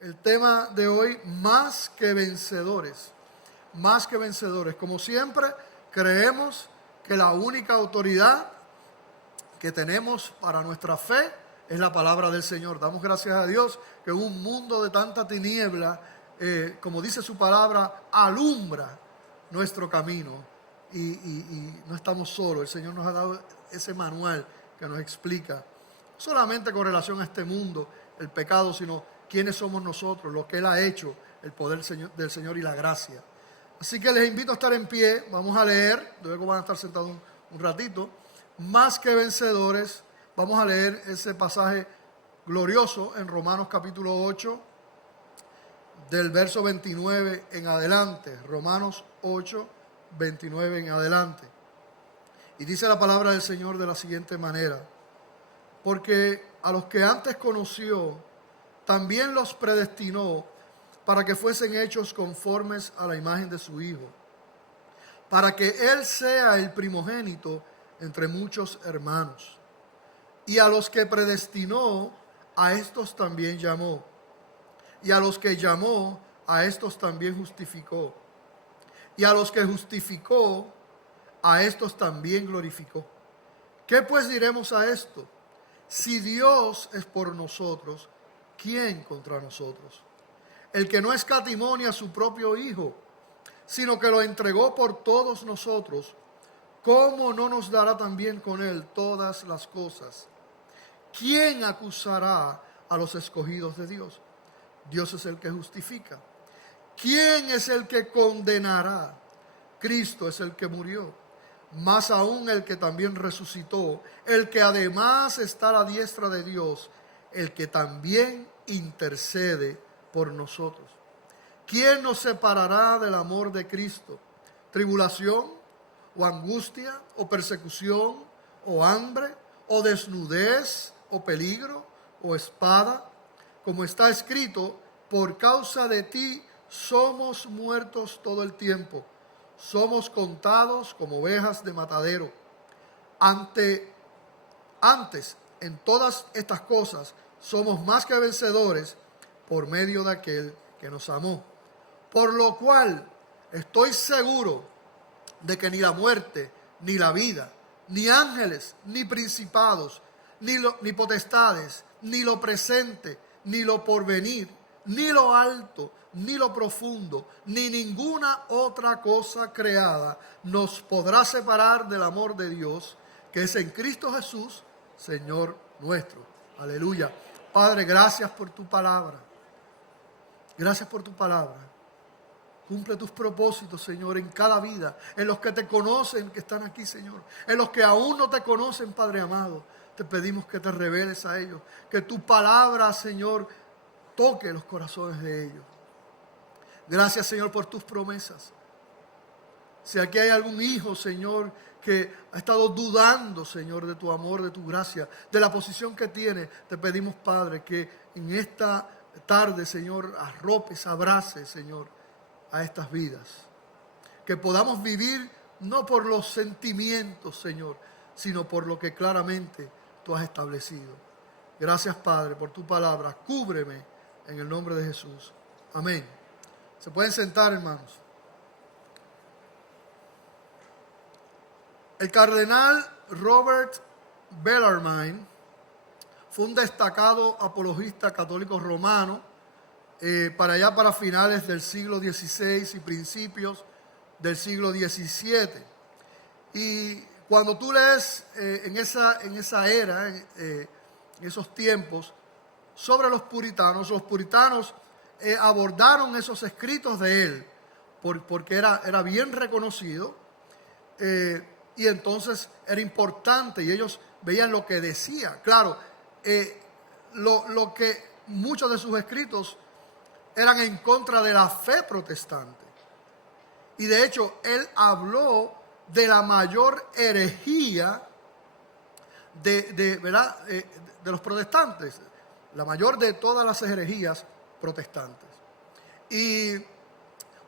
El tema de hoy, más que vencedores. Más que vencedores. Como siempre, creemos que la única autoridad que tenemos para nuestra fe es la palabra del Señor. Damos gracias a Dios que en un mundo de tanta tiniebla, como dice su palabra, alumbra nuestro camino. Y no estamos solos. El Señor nos ha dado ese manual que nos explica, no solamente con relación a este mundo, el pecado, sino quiénes somos nosotros, lo que Él ha hecho, el poder del Señor y la gracia. Así que les invito a estar en pie, vamos a leer, luego van a estar sentados un ratito. Más que vencedores, vamos a leer ese pasaje glorioso en Romanos capítulo 8, del verso 29 en adelante. Romanos 8, 29 en adelante. Y dice la palabra del Señor de la siguiente manera: porque a los que antes conoció, también los predestinó para que fuesen hechos conformes a la imagen de su Hijo, para que Él sea el primogénito entre muchos hermanos. Y a los que predestinó, a estos también llamó. Y a los que llamó, a estos también justificó. Y a los que justificó, a estos también glorificó. ¿Qué pues diremos a esto? Si Dios es por nosotros, ¿quién contra nosotros? El que no escatimó ni a su propio Hijo, sino que lo entregó por todos nosotros, ¿cómo no nos dará también con Él todas las cosas? ¿Quién acusará a los escogidos de Dios? Dios es el que justifica. ¿Quién es el que condenará? Cristo es el que murió, más aún el que también resucitó, el que además está a la diestra de Dios, el que también intercede por nosotros. ¿Quién nos separará del amor de Cristo? ¿Tribulación, o angustia, o persecución, o hambre, o desnudez, o peligro, o espada? Como está escrito, por causa de ti somos muertos todo el tiempo. Somos contados como ovejas de matadero. Antes, en todas estas cosas, somos más que vencedores por medio de aquel que nos amó. Por lo cual, estoy seguro de que ni la muerte, ni la vida, ni ángeles, ni principados, ni potestades, ni lo presente, ni lo porvenir, ni lo alto, ni lo profundo, ni ninguna otra cosa creada nos podrá separar del amor de Dios, que es en Cristo Jesús, Señor nuestro. Aleluya. Padre, gracias por tu palabra. Gracias por tu palabra. Cumple tus propósitos, Señor, en cada vida, en los que te conocen, que están aquí, Señor, en los que aún no te conocen, Padre amado. Te pedimos que te reveles a ellos, que tu palabra, Señor, toque los corazones de ellos. Gracias, Señor, por tus promesas. Si aquí hay algún hijo, Señor, que ha estado dudando, Señor, de tu amor, de tu gracia, de la posición que tiene, te pedimos, Padre, que en esta tarde, Señor, arropes, abraces, Señor, a estas vidas. Que podamos vivir no por los sentimientos, Señor, sino por lo que claramente tú has establecido. Gracias, Padre, por tu palabra. Cúbreme en el nombre de Jesús. Amén. Se pueden sentar, hermanos. El cardenal Robert Bellarmine fue un destacado apologista católico romano para finales del siglo XVI y principios del siglo XVII. Y cuando tú lees en esa era, en esos tiempos, sobre los puritanos abordaron esos escritos de él, porque era bien reconocido, y entonces era importante, y ellos veían lo que decía. Claro, lo que muchos de sus escritos eran en contra de la fe protestante. Y de hecho, él habló de la mayor herejía de los protestantes, la mayor de todas las herejías protestantes. Y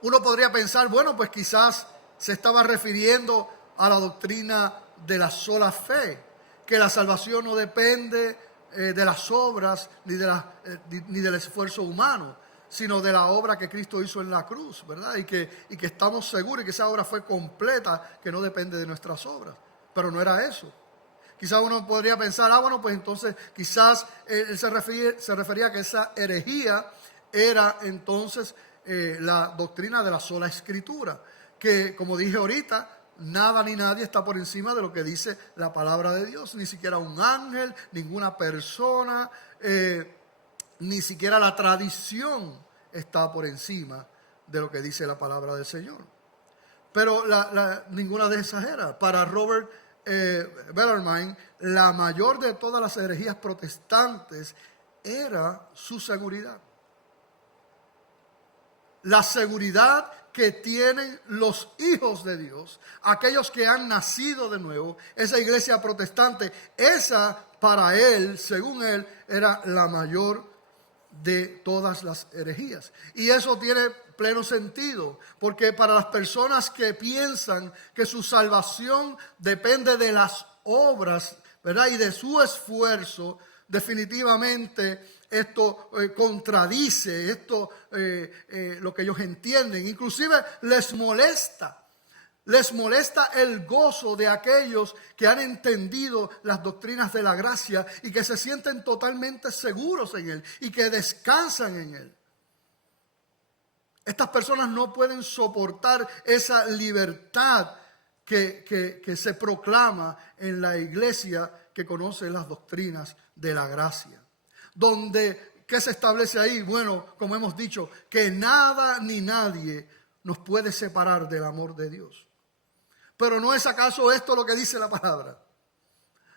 uno podría pensar, bueno, pues quizás se estaba refiriendo a la doctrina de la sola fe, que la salvación no depende de las obras ni del esfuerzo humano, sino de la obra que Cristo hizo en la cruz, ¿verdad? Y que estamos seguros que esa obra fue completa, que no depende de nuestras obras. Pero no era eso. Quizás uno podría pensar, bueno, pues entonces quizás él se refería a que esa herejía era entonces la doctrina de la sola escritura, que como dije ahorita, nada ni nadie está por encima de lo que dice la palabra de Dios, ni siquiera un ángel, ninguna persona, ni siquiera la tradición está por encima de lo que dice la palabra del Señor. Pero ninguna de esas era. Para Robert Bellarmine, la mayor de todas las herejías protestantes era su seguridad. La seguridad que tienen los hijos de Dios, aquellos que han nacido de nuevo, esa iglesia protestante, esa para él, según él, era la mayor de todas las herejías. Y eso tiene pleno sentido, porque para las personas que piensan que su salvación depende de las obras, ¿verdad?, y de su esfuerzo, definitivamente esto contradice lo que ellos entienden. Inclusive les molesta el gozo de aquellos que han entendido las doctrinas de la gracia y que se sienten totalmente seguros en Él y que descansan en Él. Estas personas no pueden soportar esa libertad que se proclama en la iglesia que conoce las doctrinas de la gracia. ¿Qué se establece ahí? Bueno, como hemos dicho, que nada ni nadie nos puede separar del amor de Dios. Pero ¿no es acaso esto lo que dice la palabra?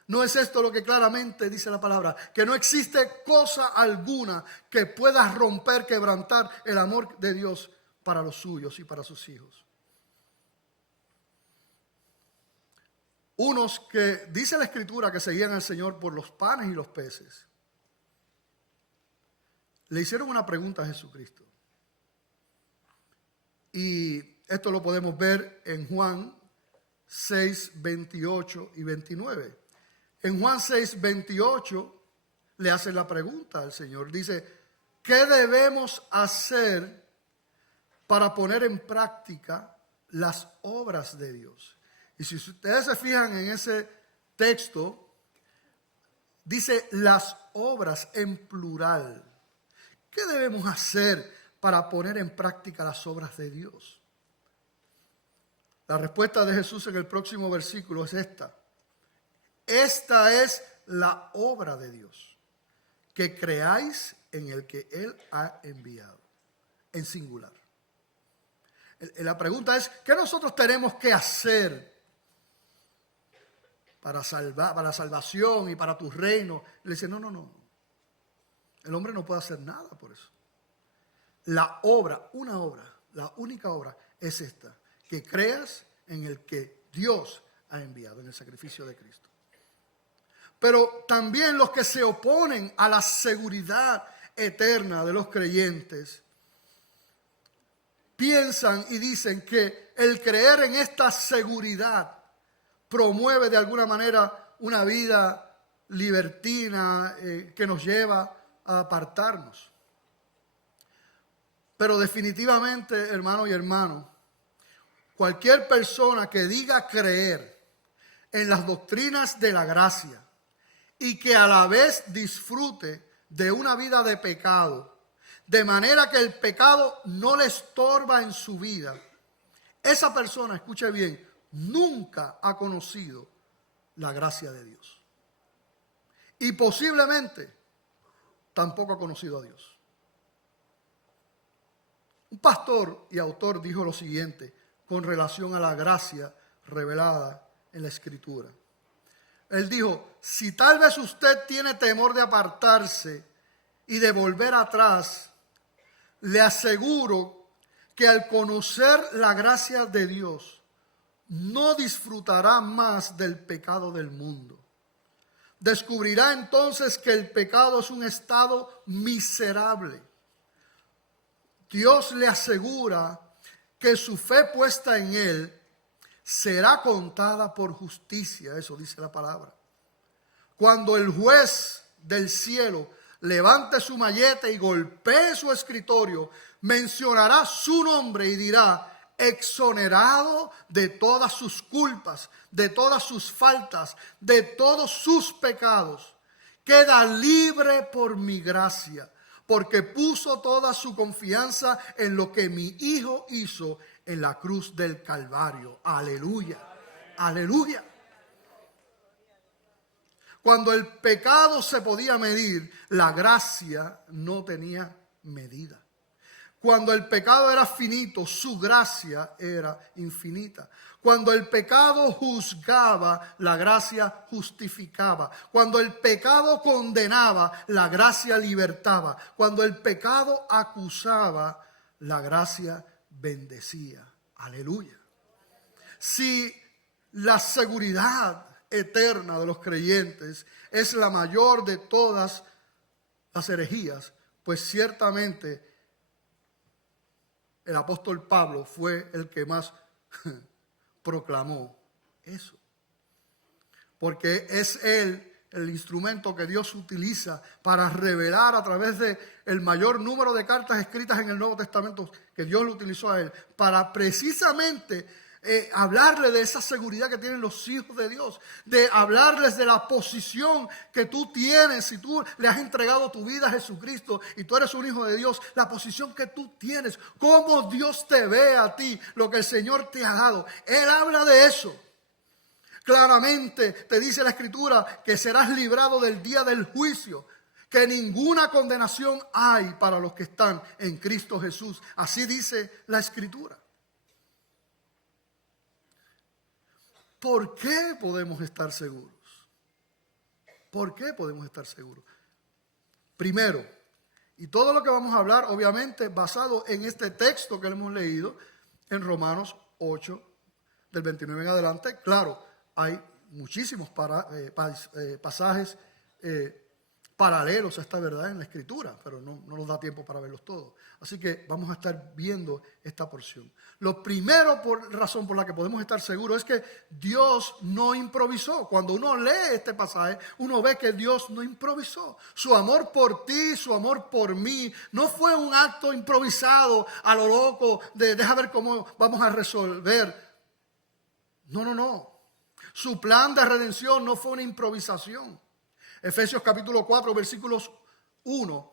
¿No es esto lo que claramente dice la palabra? Que no existe cosa alguna que pueda romper, quebrantar el amor de Dios para los suyos y para sus hijos. Unos que dice la Escritura que seguían al Señor por los panes y los peces, le hicieron una pregunta a Jesucristo. Y esto lo podemos ver en Juan 6, 28 y 29. En Juan 6, 28 le hacen la pregunta al Señor. Dice, ¿qué debemos hacer para poner en práctica las obras de Dios? Y si ustedes se fijan en ese texto, dice las obras en plural. ¿Qué debemos hacer para poner en práctica las obras de Dios? La respuesta de Jesús en el próximo versículo es esta. Esta es la obra de Dios, que creáis en el que Él ha enviado, en singular. La pregunta es, ¿qué nosotros tenemos que hacer para la salvación y para tu reino? Le dice, no. El hombre no puede hacer nada por eso. La única obra es esta, que creas en el que Dios ha enviado, en el sacrificio de Cristo. Pero también los que se oponen a la seguridad eterna de los creyentes piensan y dicen que el creer en esta seguridad promueve de alguna manera una vida libertina que nos lleva a apartarnos. Pero definitivamente, hermano y hermano, cualquier persona que diga creer en las doctrinas de la gracia y que a la vez disfrute de una vida de pecado, de manera que el pecado no le estorba en su vida, esa persona, escuche bien, nunca ha conocido la gracia de Dios. Y posiblemente tampoco ha conocido a Dios. Un pastor y autor dijo lo siguiente con relación a la gracia revelada en la Escritura. Él dijo, si tal vez usted tiene temor de apartarse y de volver atrás, le aseguro que al conocer la gracia de Dios, no disfrutará más del pecado del mundo. Descubrirá entonces que el pecado es un estado miserable. Dios le asegura que su fe puesta en Él será contada por justicia, eso dice la palabra. Cuando el juez del cielo levante su mallete y golpee su escritorio, mencionará su nombre y dirá: exonerado de todas sus culpas, de todas sus faltas, de todos sus pecados, queda libre por mi gracia, porque puso toda su confianza en lo que mi Hijo hizo en la cruz del Calvario. Aleluya, aleluya. Cuando el pecado se podía medir, la gracia no tenía medida. Cuando el pecado era finito, su gracia era infinita. Cuando el pecado juzgaba, la gracia justificaba. Cuando el pecado condenaba, la gracia libertaba. Cuando el pecado acusaba, la gracia bendecía. Aleluya. Si la seguridad eterna de los creyentes es la mayor de todas las herejías, pues ciertamente el apóstol Pablo fue el que más proclamó eso. Porque es él el instrumento que Dios utiliza para revelar a través de el mayor número de cartas escritas en el Nuevo Testamento, que Dios lo utilizó a él, para precisamente hablarle de esa seguridad que tienen los hijos de Dios, de hablarles de la posición que tú tienes si tú le has entregado tu vida a Jesucristo y tú eres un hijo de Dios, la posición que tú tienes, cómo Dios te ve a ti, lo que el Señor te ha dado. Él habla de eso. Claramente te dice la Escritura que serás librado del día del juicio, que ninguna condenación hay para los que están en Cristo Jesús. Así dice la Escritura. ¿Por qué podemos estar seguros? ¿Por qué podemos estar seguros? Primero, y todo lo que vamos a hablar, obviamente, basado en este texto que hemos leído en Romanos 8, del 29 en adelante. Claro, hay muchísimos pasajes paralelos a esta verdad en la Escritura, pero no nos da tiempo para verlos todos. Así que vamos a estar viendo esta porción. Lo primero, razón por la que podemos estar seguros, es que Dios no improvisó. Cuando uno lee este pasaje, uno ve que Dios no improvisó. Su amor por ti, su amor por mí, no fue un acto improvisado a lo loco de deja ver cómo vamos a resolver. No. Su plan de redención no fue una improvisación. Efesios capítulo 4, versículos 1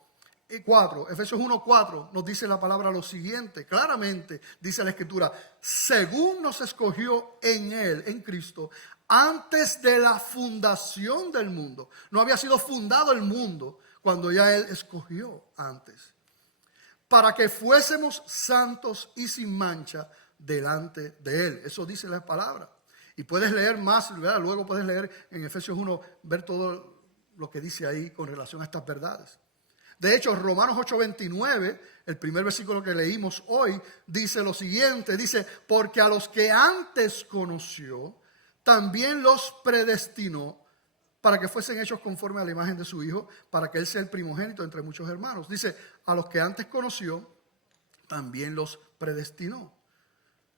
y 4. Efesios 1, 4 nos dice la palabra lo siguiente. Claramente dice la Escritura: según nos escogió en Él, en Cristo, antes de la fundación del mundo. No había sido fundado el mundo cuando ya Él escogió antes. Para que fuésemos santos y sin mancha delante de Él. Eso dice la palabra. Y puedes leer más, ¿verdad? Luego puedes leer en Efesios 1, ver todo lo que dice ahí con relación a estas verdades. De hecho, Romanos 8:29, el primer versículo que leímos hoy, dice lo siguiente, dice: porque a los que antes conoció, también los predestinó para que fuesen hechos conforme a la imagen de su Hijo, para que Él sea el primogénito entre muchos hermanos. Dice, a los que antes conoció, también los predestinó.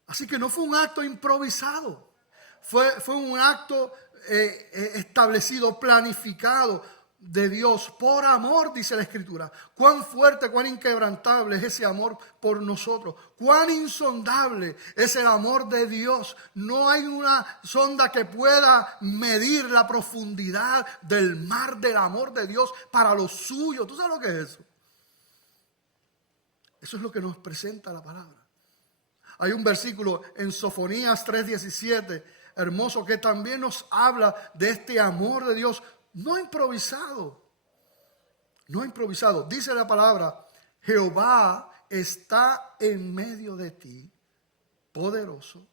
Así que no fue un acto improvisado, fue un acto establecido, planificado de Dios por amor, dice la Escritura. Cuán fuerte, cuán inquebrantable es ese amor por nosotros. Cuán insondable es el amor de Dios. No hay una sonda que pueda medir la profundidad del mar del amor de Dios para los suyos. ¿Tú sabes lo que es eso? Eso es lo que nos presenta la palabra. Hay un versículo en Sofonías 3:17, hermoso, que también nos habla de este amor de Dios, no improvisado. Dice la palabra: Jehová está en medio de ti, poderoso.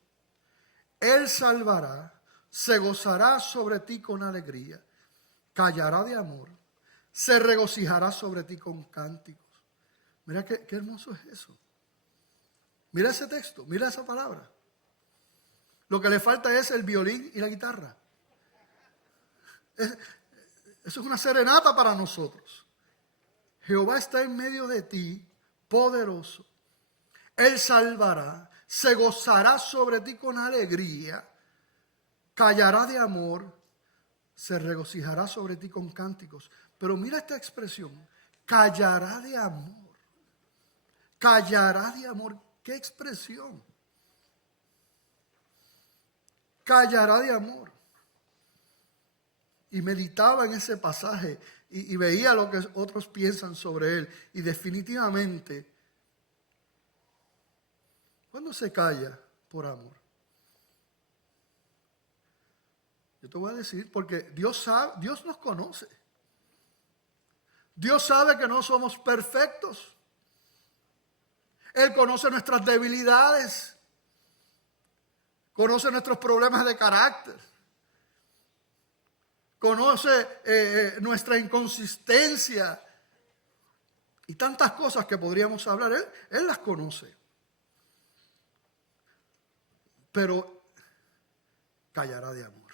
Él salvará, se gozará sobre ti con alegría, callará de amor, se regocijará sobre ti con cánticos. Mira qué hermoso es eso. Mira ese texto, mira esa palabra. Lo que le falta es el violín y la guitarra. Eso es una serenata para nosotros. Jehová está en medio de ti, poderoso. Él salvará, se gozará sobre ti con alegría, callará de amor, se regocijará sobre ti con cánticos. Pero mira esta expresión, callará de amor. Callará de amor. ¿Qué expresión? Callará de amor. Y meditaba en ese pasaje y veía lo que otros piensan sobre él. Y definitivamente, ¿cuándo se calla por amor? Yo te voy a decir, porque Dios sabe, Dios nos conoce. Dios sabe que no somos perfectos. Él conoce nuestras debilidades. Conoce nuestros problemas de carácter. Conoce nuestra inconsistencia. Y tantas cosas que podríamos hablar. Él las conoce. Pero callará de amor.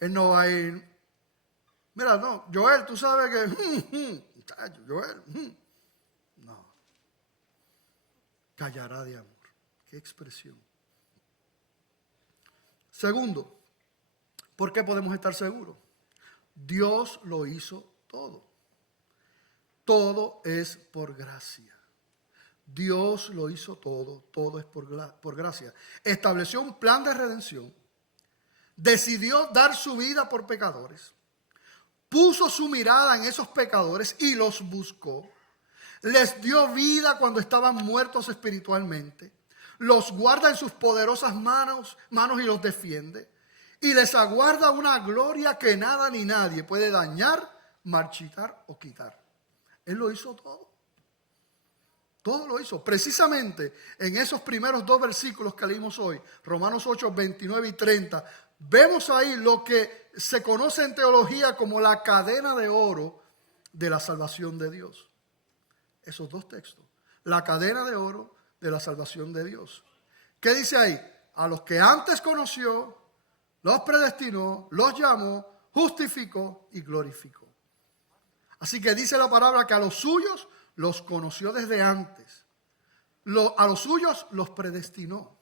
Él no va a ir. Mira, no, Joel, tú sabes que. Joel. No. Callará de amor. Qué expresión. Segundo, ¿por qué podemos estar seguros? Dios lo hizo todo. Todo es por gracia. Dios lo hizo todo. Todo es por gracia. Estableció un plan de redención. Decidió dar su vida por pecadores. Puso su mirada en esos pecadores y los buscó. Les dio vida cuando estaban muertos espiritualmente. Los guarda en sus poderosas manos y los defiende. Y les aguarda una gloria que nada ni nadie puede dañar, marchitar o quitar. Él lo hizo todo. Todo lo hizo. Precisamente en esos primeros 2 versículos que leímos hoy, Romanos 8, 29 y 30, vemos ahí lo que se conoce en teología como la cadena de oro de la salvación de Dios. Esos 2 textos. La cadena de oro de la salvación de Dios. ¿Qué dice ahí? A los que antes conoció, los predestinó, los llamó, justificó y glorificó. Así que dice la palabra que a los suyos los conoció desde antes. A los suyos los predestinó.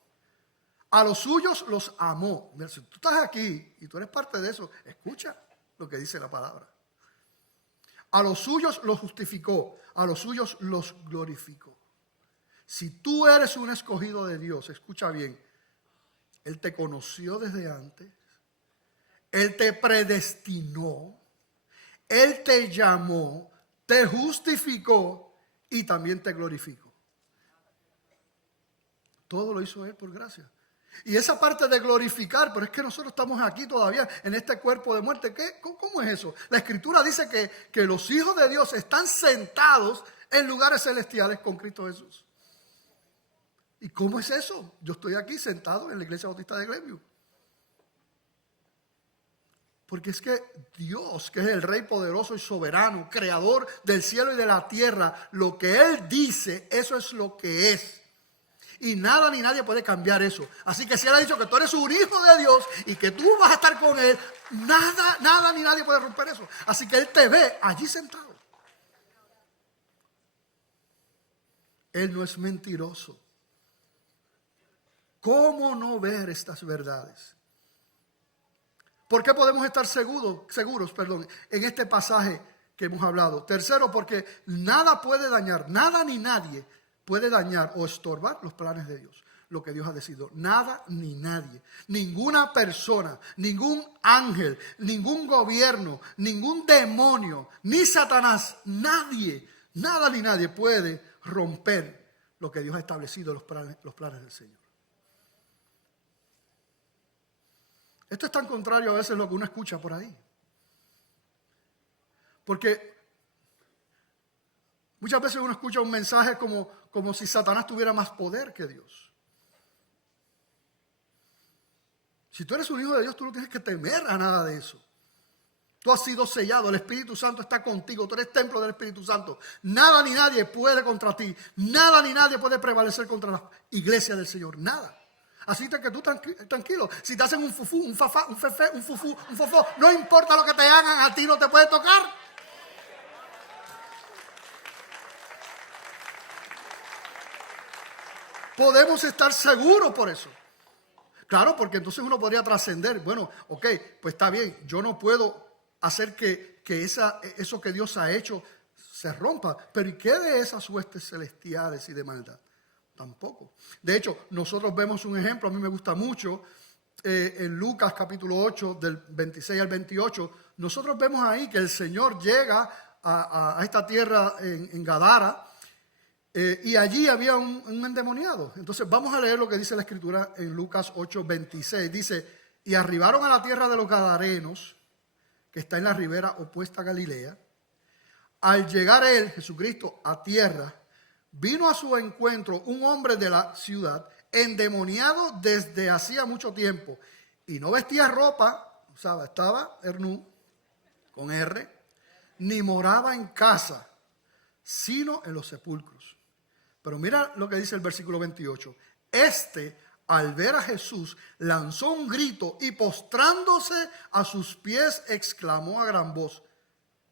A los suyos los amó. Mira, si tú estás aquí y tú eres parte de eso, escucha lo que dice la palabra. A los suyos los justificó. A los suyos los glorificó. Si tú eres un escogido de Dios, escucha bien. Él te conoció desde antes. Él te predestinó. Él te llamó, te justificó y también te glorificó. Todo lo hizo Él por gracia. Y esa parte de glorificar, pero es que nosotros estamos aquí todavía en este cuerpo de muerte. ¿Cómo es eso? La Escritura dice que los hijos de Dios están sentados en lugares celestiales con Cristo Jesús. ¿Y cómo es eso? Yo estoy aquí sentado en la Iglesia Bautista de Glenview. Porque es que Dios, que es el Rey poderoso y soberano, creador del cielo y de la tierra, lo que Él dice, eso es lo que es. Y nada ni nadie puede cambiar eso. Así que si Él ha dicho que tú eres un hijo de Dios y que tú vas a estar con Él, nada ni nadie puede romper eso. Así que Él te ve allí sentado. Él no es mentiroso. ¿Cómo no ver estas verdades? ¿Por qué podemos estar seguros, en este pasaje que hemos hablado? Tercero, porque nada puede dañar, nada ni nadie puede dañar o estorbar los planes de Dios. Lo que Dios ha decidido. Nada ni nadie. Ninguna persona, ningún ángel, ningún gobierno, ningún demonio, ni Satanás, nadie, nada ni nadie puede romper lo que Dios ha establecido, los planes del Señor. Esto es tan contrario a veces a lo que uno escucha por ahí. Porque muchas veces uno escucha un mensaje como si Satanás tuviera más poder que Dios. Si tú eres un hijo de Dios, tú no tienes que temer a nada de eso. Tú has sido sellado, el Espíritu Santo está contigo, tú eres templo del Espíritu Santo. Nada ni nadie puede contra ti, nada ni nadie puede prevalecer contra la iglesia del Señor, nada. Así que tú tranquilo, si te hacen un fufú, un fafá, un fefe, un fufú, un fofó, no importa lo que te hagan, a ti no te puede tocar. Podemos estar seguros por eso. Claro, porque entonces uno podría trascender. Bueno, ok, pues está bien, yo no puedo hacer que eso que Dios ha hecho se rompa. Pero ¿y qué de esas huestes celestiales y de maldad? Tampoco. De hecho, nosotros vemos un ejemplo, a mí me gusta mucho, en Lucas capítulo 8, del 26 al 28, nosotros vemos ahí que el Señor llega a esta tierra en Gadara, y allí había un endemoniado. Entonces vamos a leer lo que dice la Escritura en Lucas 8, 26. Dice, y arribaron a la tierra de los Gadarenos, que está en la ribera opuesta a Galilea. Al llegar él, Jesucristo, a tierra, vino a su encuentro un hombre de la ciudad, endemoniado desde hacía mucho tiempo, y no vestía ropa, o sea, estaba ernú, con R, ni moraba en casa, sino en los sepulcros. Pero mira lo que dice el versículo 28. Al ver a Jesús, lanzó un grito y postrándose a sus pies, exclamó a gran voz,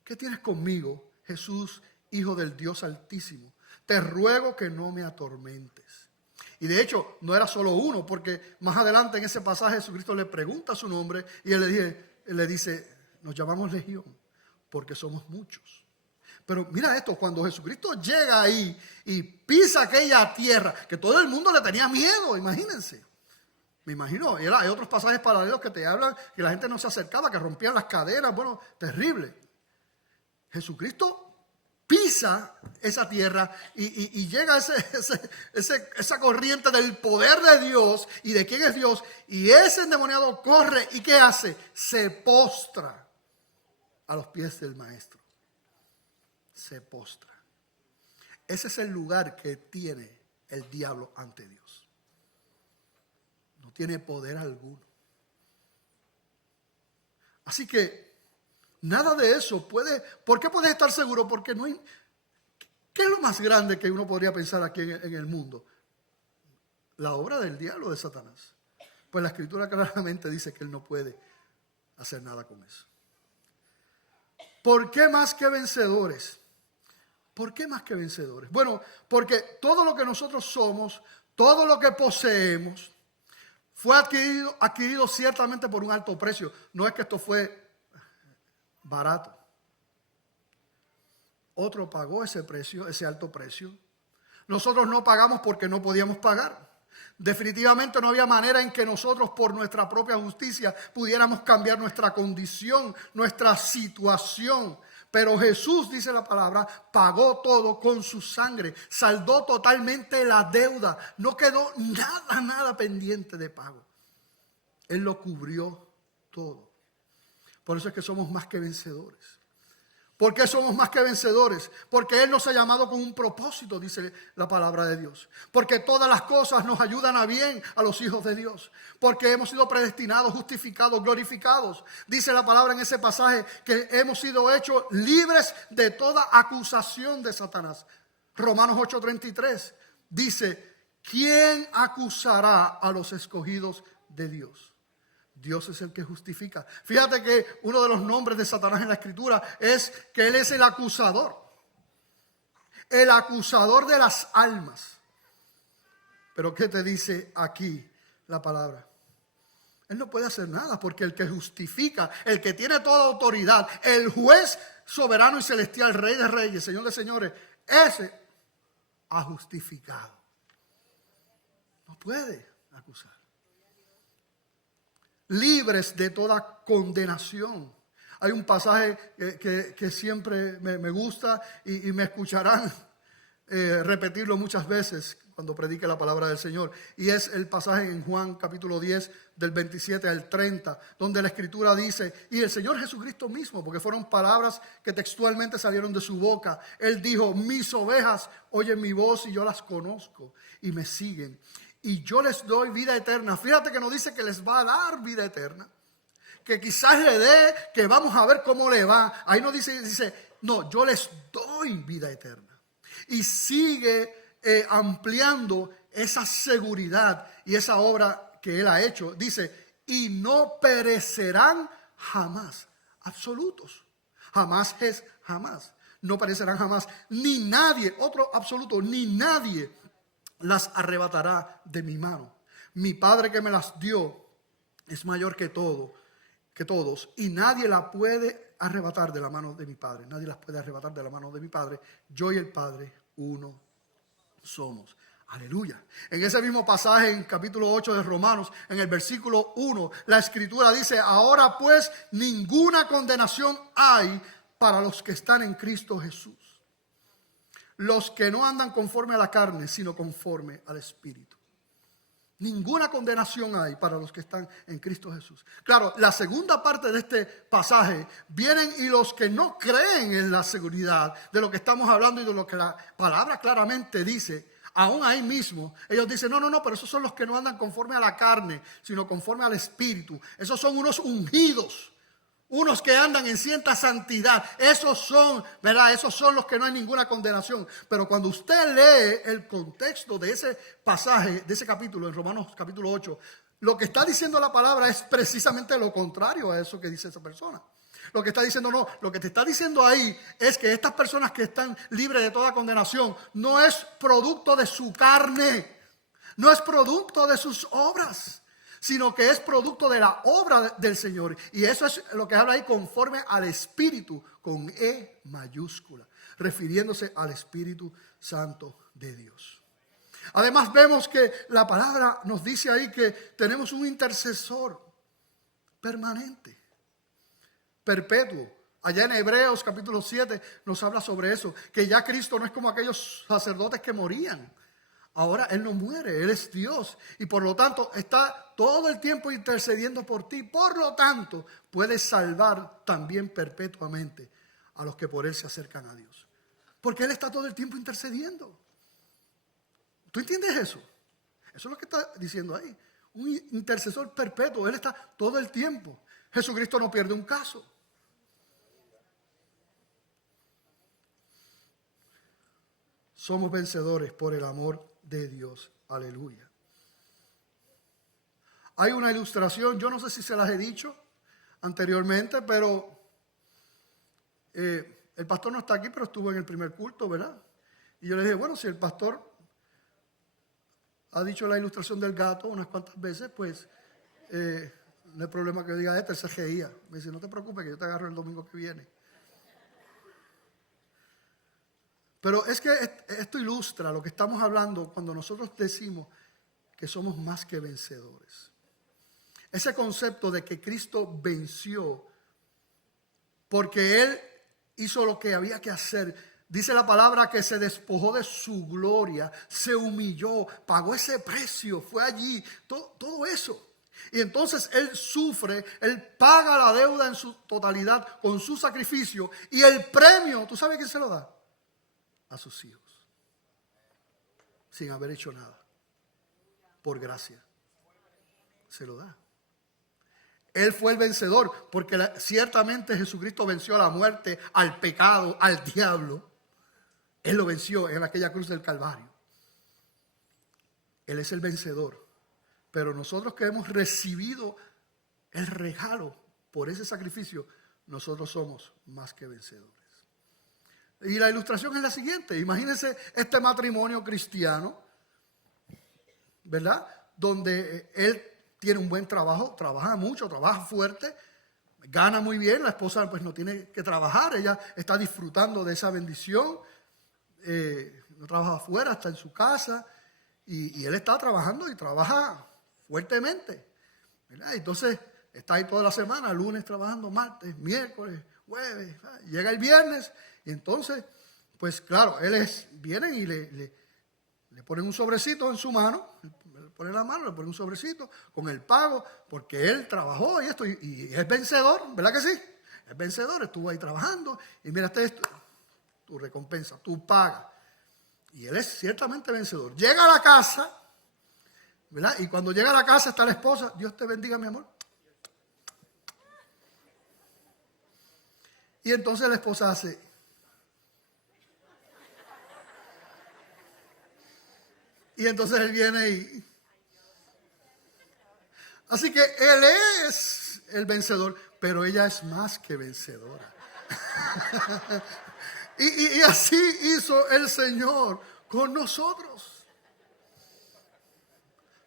¿qué tienes conmigo, Jesús, Hijo del Dios Altísimo? Te ruego que no me atormentes. Y de hecho, no era solo uno, porque más adelante en ese pasaje Jesucristo le pregunta su nombre y él le dice, nos llamamos Legión, porque somos muchos. Pero mira esto, cuando Jesucristo llega ahí y pisa aquella tierra, que todo el mundo le tenía miedo, imagínense. Me imagino, y hay otros pasajes paralelos que te hablan que la gente no se acercaba, que rompían las cadenas, bueno, terrible. Jesucristo pisa esa tierra y llega esa corriente del poder de Dios y de quién es Dios, y ese endemoniado corre y ¿qué hace? Se postra a los pies del Maestro. Se postra. Ese es el lugar que tiene el diablo ante Dios. No tiene poder alguno. Así que nada de eso puede. ¿Por qué puedes estar seguro? Porque no hay. ¿Qué es lo más grande que uno podría pensar aquí en el mundo? La obra del diablo, de Satanás. Pues la Escritura claramente dice que él no puede hacer nada con eso. ¿Por qué más que vencedores? ¿Por qué más que vencedores? Bueno, porque todo lo que nosotros somos, todo lo que poseemos, fue adquirido ciertamente por un alto precio. No es que esto fue barato. Otro pagó ese precio, ese alto precio. Nosotros no pagamos porque no podíamos pagar. Definitivamente no había manera en que nosotros por nuestra propia justicia pudiéramos cambiar nuestra condición, nuestra situación. Pero Jesús, dice la palabra, pagó todo con su sangre, saldó totalmente la deuda, no quedó nada pendiente de pago. Él lo cubrió todo. Por eso es que somos más que vencedores. ¿Por qué somos más que vencedores? Porque Él nos ha llamado con un propósito, dice la palabra de Dios. Porque todas las cosas nos ayudan a bien a los hijos de Dios. Porque hemos sido predestinados, justificados, glorificados. Dice la palabra en ese pasaje que hemos sido hechos libres de toda acusación de Satanás. Romanos 8:33 dice, ¿quién acusará a los escogidos de Dios? Dios es el que justifica. Fíjate que uno de los nombres de Satanás en la Escritura es que él es el acusador. El acusador de las almas. Pero ¿qué te dice aquí la palabra? Él no puede hacer nada porque el que justifica, el que tiene toda autoridad, el juez soberano y celestial, Rey de reyes, Señor de señores, ese ha justificado. No puede acusar. Libres de toda condenación. Hay un pasaje que siempre me gusta y me escucharán repetirlo muchas veces cuando predique la palabra del Señor. Y es el pasaje en Juan capítulo 10 del 27 al 30, donde la Escritura dice, y el Señor Jesucristo mismo, porque fueron palabras que textualmente salieron de su boca, Él dijo, mis ovejas oyen mi voz y yo las conozco y me siguen. Y yo les doy vida eterna. Fíjate que no dice que les va a dar vida eterna. Que quizás le dé, que vamos a ver cómo le va. Ahí no dice, no, yo les doy vida eterna. Y sigue ampliando esa seguridad y esa obra que Él ha hecho. Dice, y no perecerán jamás. Absolutos. Jamás es jamás. No perecerán jamás. Ni nadie, otro absoluto, ni nadie las arrebatará de mi mano. Mi Padre que me las dio es mayor que todos, y nadie la puede arrebatar de la mano de mi Padre. Nadie las puede arrebatar de la mano de mi Padre. Yo y el Padre uno somos. Aleluya. En ese mismo pasaje, en capítulo 8 de Romanos, en el versículo 1, la Escritura dice: ahora pues ninguna condenación hay para los que están en Cristo Jesús. Los que no andan conforme a la carne, sino conforme al Espíritu. Ninguna condenación hay para los que están en Cristo Jesús. Claro, la segunda parte de este pasaje vienen y los que no creen en la seguridad de lo que estamos hablando y de lo que la palabra claramente dice. Aún ahí mismo, ellos dicen, no, pero esos son los que no andan conforme a la carne, sino conforme al Espíritu. Esos son unos ungidos, unos que andan en cierta santidad. Esos son, ¿verdad? Esos son los que no hay ninguna condenación. Pero cuando usted lee el contexto de ese pasaje, de ese capítulo, en Romanos capítulo 8, lo que está diciendo la palabra es precisamente lo contrario a eso que dice esa persona. Lo que está diciendo lo que te está diciendo ahí es que estas personas que están libres de toda condenación no es producto de su carne, no es producto de sus obras, sino que es producto de la obra del Señor. Y eso es lo que habla ahí, conforme al Espíritu, con E mayúscula, refiriéndose al Espíritu Santo de Dios. Además vemos que la palabra nos dice ahí que tenemos un intercesor permanente, perpetuo. Allá en Hebreos capítulo 7 nos habla sobre eso, que ya Cristo no es como aquellos sacerdotes que morían. Ahora Él no muere, Él es Dios y por lo tanto está todo el tiempo intercediendo por ti. Por lo tanto, puedes salvar también perpetuamente a los que por Él se acercan a Dios. Porque Él está todo el tiempo intercediendo. ¿Tú entiendes eso? Eso es lo que está diciendo ahí. Un intercesor perpetuo, Él está todo el tiempo. Jesucristo no pierde un caso. Somos vencedores por el amor de Dios. Aleluya. Hay una ilustración, yo no sé si se las he dicho anteriormente, pero el pastor no está aquí, pero estuvo en el primer culto, ¿verdad? Y yo le dije, bueno, si el pastor ha dicho la ilustración del gato unas cuantas veces, pues no hay problema que diga él se reía. Me dice, no te preocupes que yo te agarro el domingo que viene. Pero es que esto ilustra lo que estamos hablando cuando nosotros decimos que somos más que vencedores. Ese concepto de que Cristo venció porque Él hizo lo que había que hacer. Dice la palabra que se despojó de su gloria, se humilló, pagó ese precio, fue allí, todo eso. Y entonces Él sufre, Él paga la deuda en su totalidad con su sacrificio. Y el premio, ¿tú sabes quién se lo da? A sus hijos. Sin haber hecho nada. Por gracia. Se lo da. Él fue el vencedor, porque ciertamente Jesucristo venció a la muerte, al pecado, al diablo. Él lo venció en aquella cruz del Calvario. Él es el vencedor. Pero nosotros que hemos recibido el regalo por ese sacrificio, nosotros somos más que vencedores. Y la ilustración es la siguiente. Imagínense este matrimonio cristiano, ¿verdad? Donde él tiene un buen trabajo, trabaja mucho, trabaja fuerte, gana muy bien. La esposa pues no tiene que trabajar, ella está disfrutando de esa bendición. No trabaja afuera, está en su casa y él está trabajando y trabaja fuertemente, ¿verdad? Entonces está ahí toda la semana, lunes trabajando, martes, miércoles, jueves, llega el viernes y entonces, pues claro, vienen y le ponen un sobrecito en su mano, le ponen la mano, le ponen un sobrecito con el pago, porque él trabajó y esto, y es vencedor, ¿verdad que sí? Es vencedor, estuvo ahí trabajando y mira esto, tu recompensa, tu paga. Y él es ciertamente vencedor. Llega a la casa, ¿verdad? Y cuando llega a la casa está la esposa, Dios te bendiga, mi amor. Y entonces la esposa hace. Y entonces él viene y. Así que él es el vencedor, pero ella es más que vencedora. y así hizo el Señor con nosotros.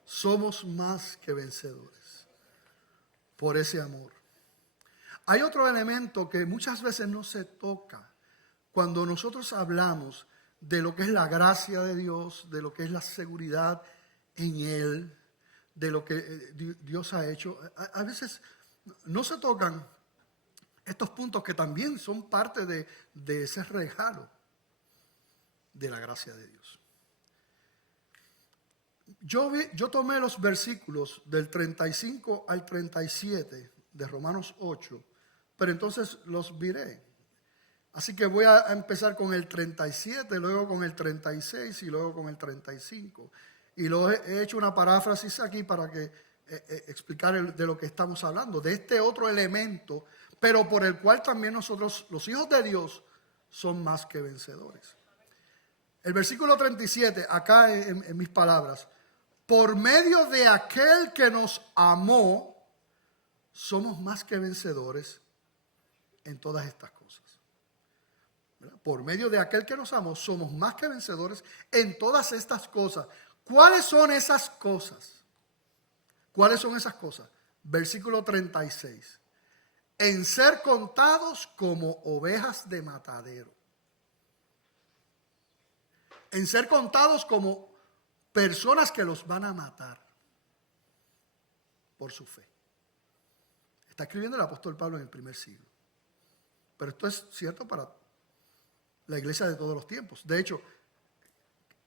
Somos más que vencedores por ese amor. Hay otro elemento que muchas veces no se toca cuando nosotros hablamos de lo que es la gracia de Dios, de lo que es la seguridad en Él, de lo que Dios ha hecho. A veces no se tocan estos puntos que también son parte de ese regalo de la gracia de Dios. Yo tomé los versículos del 35 al 37 de Romanos 8, pero entonces los viré. Así que voy a empezar con el 37, luego con el 36 y luego con el 35. Y lo he hecho una paráfrasis aquí para que explicar de lo que estamos hablando, de este otro elemento, pero por el cual también nosotros, los hijos de Dios, son más que vencedores. El versículo 37, acá en mis palabras: por medio de aquel que nos amó, somos más que vencedores en todas estas cosas. ¿Verdad? Por medio de aquel que nos amó, somos más que vencedores en todas estas cosas. ¿Cuáles son esas cosas? ¿Cuáles son esas cosas? Versículo 36. En ser contados como ovejas de matadero. En ser contados como personas que los van a matar por su fe. Está escribiendo el apóstol Pablo en el primer siglo. Pero esto es cierto para la iglesia de todos los tiempos. De hecho,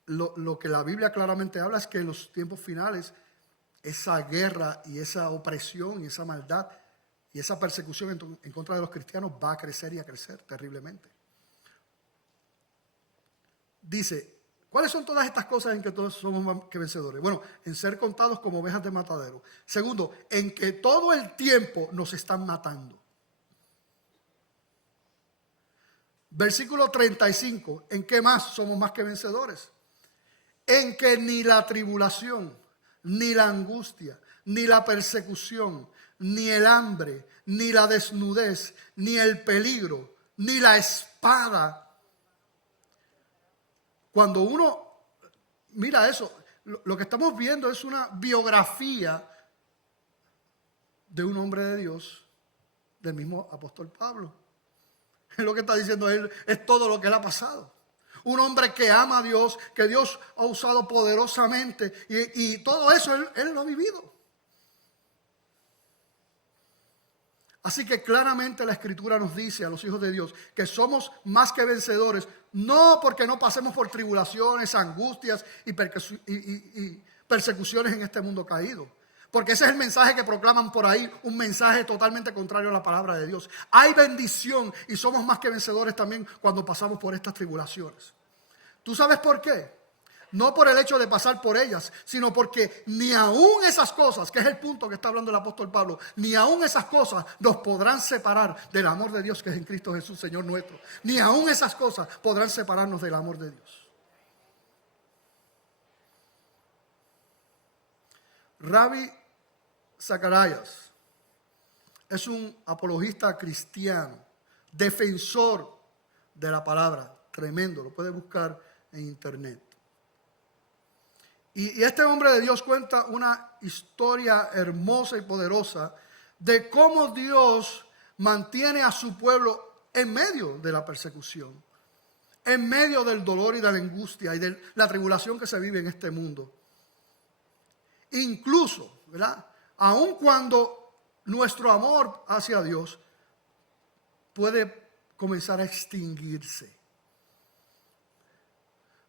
lo que la Biblia claramente habla es que en los tiempos finales esa guerra y esa opresión y esa maldad y esa persecución en contra de los cristianos va a crecer y a crecer terriblemente. Dice, ¿cuáles son todas estas cosas en que todos somos más que vencedores? Bueno, en ser contados como ovejas de matadero. Segundo, en que todo el tiempo nos están matando. Versículo 35, ¿en qué más somos más que vencedores? En que ni la tribulación, ni la angustia, ni la persecución, ni el hambre, ni la desnudez, ni el peligro, ni la espada. Cuando uno mira eso, lo que estamos viendo es una biografía de un hombre de Dios, del mismo apóstol Pablo. Es lo que está diciendo él, es todo lo que le ha pasado. Un hombre que ama a Dios, que Dios ha usado poderosamente, y todo eso él lo ha vivido. Así que claramente la Escritura nos dice a los hijos de Dios que somos más que vencedores, no porque no pasemos por tribulaciones, angustias y persecuciones en este mundo caído. Porque ese es el mensaje que proclaman por ahí, un mensaje totalmente contrario a la palabra de Dios. Hay bendición y somos más que vencedores también cuando pasamos por estas tribulaciones. ¿Tú sabes por qué? No por el hecho de pasar por ellas, sino porque ni aún esas cosas, que es el punto que está hablando el apóstol Pablo, ni aún esas cosas nos podrán separar del amor de Dios que es en Cristo Jesús, Señor nuestro. Ni aún esas cosas podrán separarnos del amor de Dios. Ravi Zacharias es un apologista cristiano, defensor de la palabra, tremendo, lo puede buscar en internet. Y este hombre de Dios cuenta una historia hermosa y poderosa de cómo Dios mantiene a su pueblo en medio de la persecución, en medio del dolor y de la angustia y de la tribulación que se vive en este mundo. Incluso, ¿verdad? Aun cuando nuestro amor hacia Dios puede comenzar a extinguirse.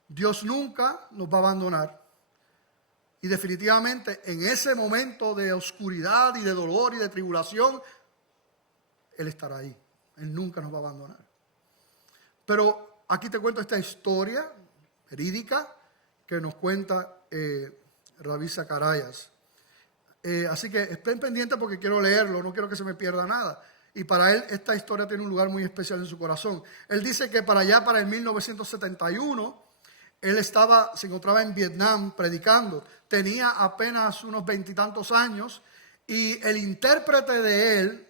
Dios nunca nos va a abandonar. Y definitivamente en ese momento de oscuridad y de dolor y de tribulación, Él estará ahí. Él nunca nos va a abandonar. Pero aquí te cuento esta historia verídica que nos cuenta Ravi Zacharias. Así que estén pendientes porque quiero leerlo, no quiero que se me pierda nada. Y para él esta historia tiene un lugar muy especial en su corazón. Él dice que para el 1971, él se encontraba en Vietnam predicando. Tenía apenas unos 20 y tantos años y el intérprete de él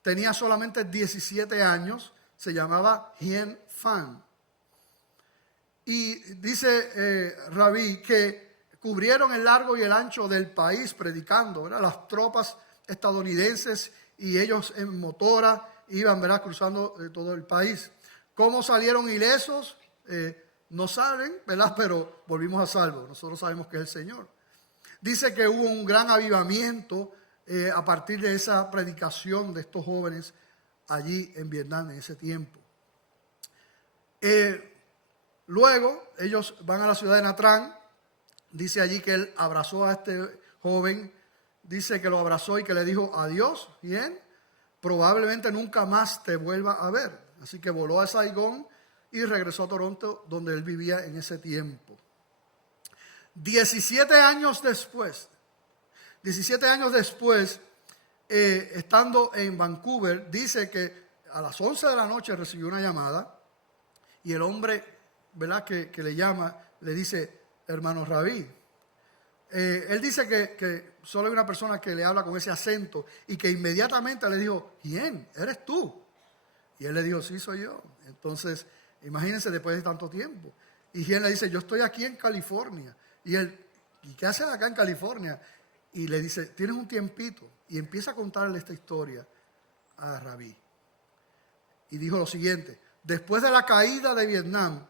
tenía solamente 17 años. Se llamaba Hien Phan. Y dice Ravi que cubrieron el largo y el ancho del país predicando, ¿verdad? Las tropas estadounidenses y ellos en motora iban, ¿verdad?, cruzando todo el país. ¿Cómo salieron ilesos? No saben, ¿verdad?, pero volvimos a salvo. Nosotros sabemos que es el Señor. Dice que hubo un gran avivamiento a partir de esa predicación de estos jóvenes allí en Vietnam en ese tiempo. Luego ellos van a la ciudad de Nha Trang. Dice allí que él abrazó a este joven. Dice que lo abrazó y que le dijo adiós. Bien, probablemente nunca más te vuelva a ver. Así que voló a Saigón y regresó a Toronto, donde él vivía en ese tiempo. 17 años después, estando en Vancouver, dice que a las 11 de la noche recibió una llamada y el hombre, ¿verdad?, que le llama, le dice, hermano Rabí. Él dice que solo hay una persona que le habla con ese acento y que inmediatamente le dijo, ¿quién? ¿Eres tú? Y él le dijo, sí, soy yo. Entonces, imagínense después de tanto tiempo. Y él le dice, yo estoy aquí en California. Y él, ¿y qué haces acá en California? Y le dice, tienes un tiempito. Y empieza a contarle esta historia a Rabí. Y dijo lo siguiente, después de la caída de Vietnam,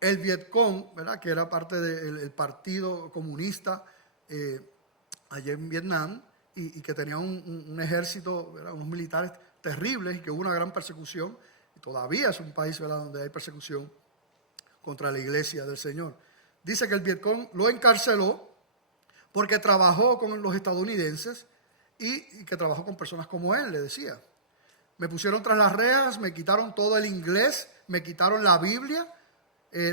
el Vietcong, ¿verdad?, que era parte del partido comunista allá en Vietnam, y que tenía un ejército, ¿verdad?, unos militares terribles, y que hubo una gran persecución, y todavía es un país, ¿verdad?, donde hay persecución contra la iglesia del Señor. Dice que el Vietcong lo encarceló porque trabajó con los estadounidenses y que trabajó con personas como él, le decía. Me pusieron tras las rejas, me quitaron todo el inglés, me quitaron la Biblia,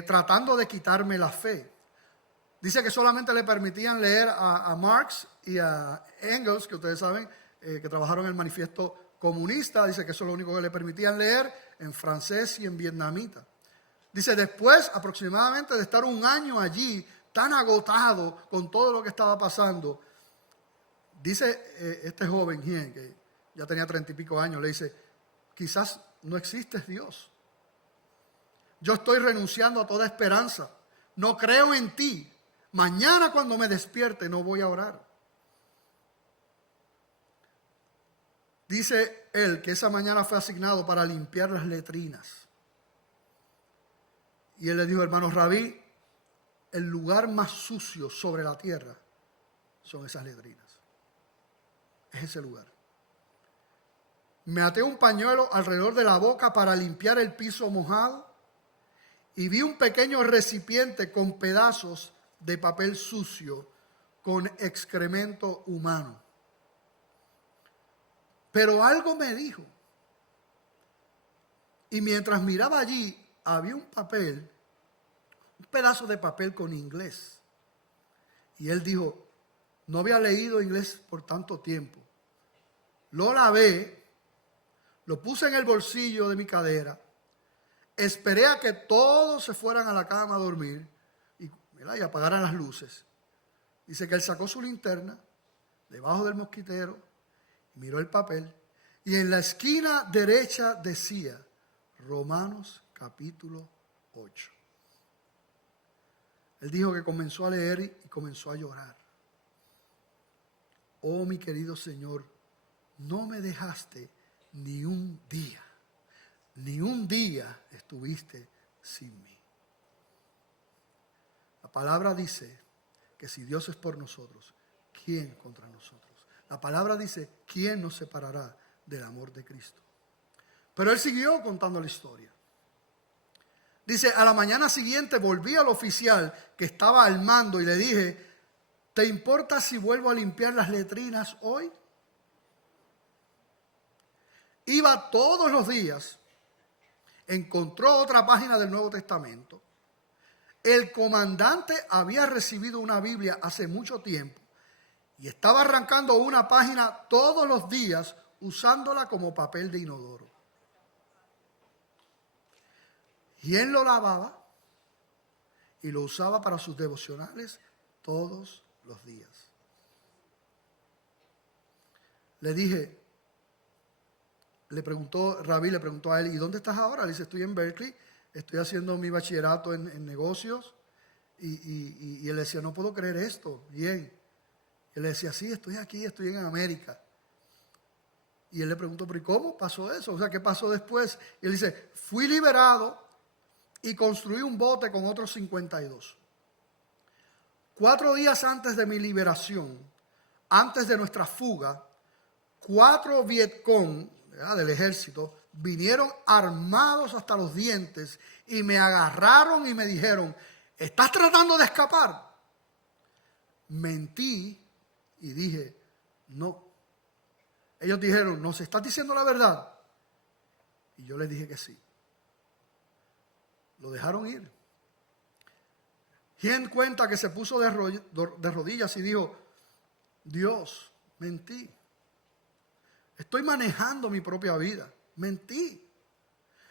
tratando de quitarme la fe. Dice que solamente le permitían leer a Marx y a Engels, que ustedes saben, que trabajaron en el manifiesto comunista. Dice que eso es lo único que le permitían leer en francés y en vietnamita. Dice, después aproximadamente de estar un año allí, tan agotado con todo lo que estaba pasando, dice este joven, que ya tenía 30 y pico años, le dice, quizás no existe Dios. Yo estoy renunciando a toda esperanza. No creo en ti. Mañana cuando me despierte no voy a orar. Dice él que esa mañana fue asignado para limpiar las letrinas. Y él le dijo, hermano Rabí, el lugar más sucio sobre la tierra son esas letrinas. Es ese lugar. Me até un pañuelo alrededor de la boca para limpiar el piso mojado y vi un pequeño recipiente con pedazos de papel sucio con excremento humano. Pero algo me dijo. Y mientras miraba allí, había un papel, un pedazo de papel con inglés. Y él dijo, no había leído inglés por tanto tiempo. Lo lavé, lo puse en el bolsillo de mi cadera, esperé a que todos se fueran a la cama a dormir y apagaran las luces. Dice que él sacó su linterna debajo del mosquitero, miró el papel y en la esquina derecha decía Romanos capítulo 8. Él dijo que comenzó a leer y comenzó a llorar. Oh, mi querido Señor, no me dejaste ni un día estuviste sin mí. La palabra dice que si Dios es por nosotros, ¿quién contra nosotros? La palabra dice, ¿quién nos separará del amor de Cristo? Pero él siguió contando la historia. Dice, a la mañana siguiente volví al oficial que estaba al mando y le dije, ¿te importa si vuelvo a limpiar las letrinas hoy? Iba todos los días, encontró otra página del Nuevo Testamento. El comandante había recibido una Biblia hace mucho tiempo y estaba arrancando una página todos los días usándola como papel de inodoro. Y él lo lavaba y lo usaba para sus devocionales todos los días. Rabí le preguntó a él, ¿y dónde estás ahora? Le dice, estoy en Berkeley, estoy haciendo mi bachillerato en negocios. Y él decía, no puedo creer esto. Bien. Él le decía, sí, estoy aquí, estoy en América. Y él le preguntó, pero ¿y cómo pasó eso? O sea, ¿qué pasó después? Y él dice, fui liberado y construí un bote con otros 52. 4 días antes de mi liberación, antes de nuestra fuga, 4 Vietcong, ¿verdad?, del ejército, vinieron armados hasta los dientes y me agarraron y me dijeron, ¿estás tratando de escapar? Mentí y dije, no. Ellos dijeron, ¿nos estás diciendo la verdad? Y yo les dije que sí. Lo dejaron ir. Hien cuenta que se puso de rodillas y dijo, Dios, mentí. Estoy manejando mi propia vida. Mentí.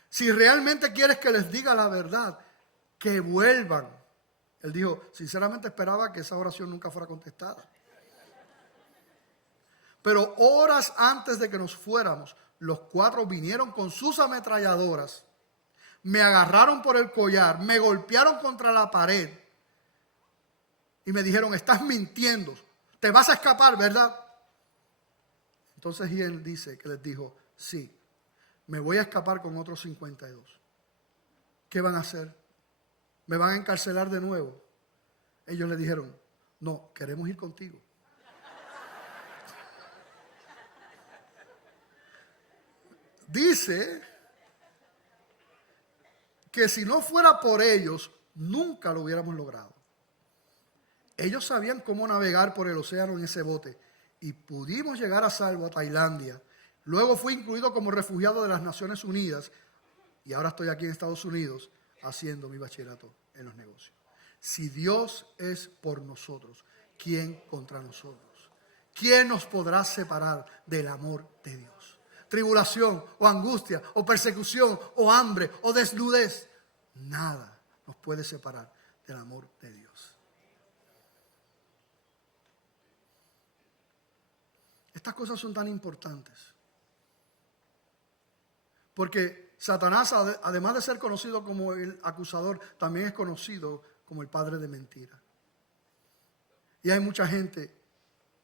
Si realmente quieres que les diga la verdad, que vuelvan. Él dijo, sinceramente esperaba que esa oración nunca fuera contestada. Pero horas antes de que nos fuéramos, los 4 vinieron con sus ametralladoras, me agarraron por el collar, me golpearon contra la pared y me dijeron, estás mintiendo, te vas a escapar, ¿verdad? Entonces él dice que les dijo, sí, me voy a escapar con otros 52. ¿Qué van a hacer? ¿Me van a encarcelar de nuevo? Ellos le dijeron, no, queremos ir contigo. Dice que si no fuera por ellos, nunca lo hubiéramos logrado. Ellos sabían cómo navegar por el océano en ese bote y pudimos llegar a salvo a Tailandia. Luego fui incluido como refugiado de las Naciones Unidas y ahora estoy aquí en Estados Unidos haciendo mi bachillerato en los negocios. Si Dios es por nosotros, ¿quién contra nosotros? ¿Quién nos podrá separar del amor de Dios? Tribulación o angustia o persecución o hambre o desnudez. Nada nos puede separar del amor de Dios. Estas cosas son tan importantes. Porque Satanás, además de ser conocido como el acusador, también es conocido como el padre de mentira. Y hay mucha gente